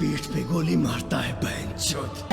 पीठ पे गोली मारता है बहनचोद।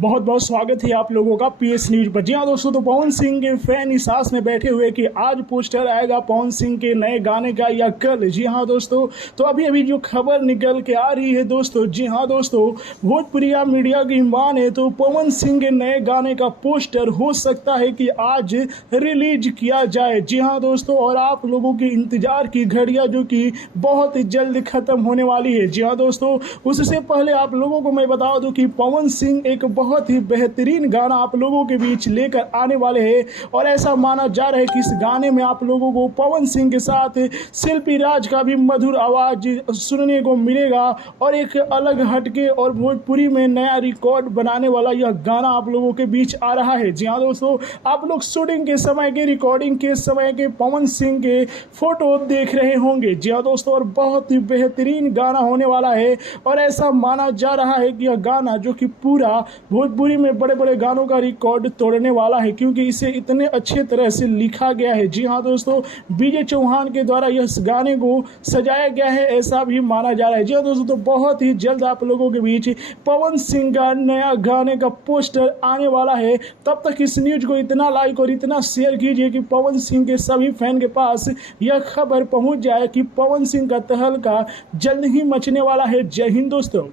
बहुत बहुत स्वागत है आप लोगों का पीएस न्यूज पर। जी हाँ दोस्तों, तो पवन सिंह के फैन इस आस में बैठे हुए कि आज पोस्टर आएगा पवन सिंह के नए गाने का या कल। जी हाँ दोस्तों, तो अभी अभी जो खबर निकल के आ रही है दोस्तों, जी हाँ दोस्तों, भोजपुरिया मीडिया की माने तो पवन सिंह के नए गाने का पोस्टर हो सकता है कि आज रिलीज किया जाए। जी हाँ दोस्तों, और आप लोगों की इंतजार की घड़ियां जो कि बहुत जल्द खत्म होने वाली है। जी हाँ दोस्तों, उससे पहले आप लोगों को मैं बता दूं कि पवन सिंह एक बहुत ही बेहतरीन गाना आप लोगों के बीच लेकर आने वाले हैं और ऐसा माना जा रहा है कि इस गाने में आप लोगों को पवन सिंह के साथ शिल्पी राज का भी मधुर आवाज सुनने को मिलेगा और एक अलग हटके और भोजपुरी में नया रिकॉर्ड बनाने वाला यह गाना आप लोगों के बीच आ रहा है। जी हाँ दोस्तों, आप लोग शूटिंग के समय के, रिकॉर्डिंग के समय के पवन सिंह के फोटो देख रहे होंगे। जी हाँ दोस्तों, और बहुत ही बेहतरीन गाना होने वाला है और ऐसा माना जा रहा है कि यह गाना जो कि पूरा भोजपुरी में बड़े बड़े गानों का रिकॉर्ड तोड़ने वाला है, क्योंकि इसे इतने अच्छे तरह से लिखा गया है। जी हाँ दोस्तों, बीजे चौहान के द्वारा इस गाने को सजाया गया है, ऐसा भी माना जा रहा है। जी हाँ दोस्तों, तो बहुत ही जल्द आप लोगों के बीच पवन सिंह का नया गाने का पोस्टर आने वाला है। तब तक इस न्यूज को इतना लाइक और इतना शेयर कीजिए कि पवन सिंह के सभी फैन के पास यह खबर पहुंच जाए कि पवन सिंह का तहलका जल्द ही मचने वाला है। जय हिंद दोस्तों।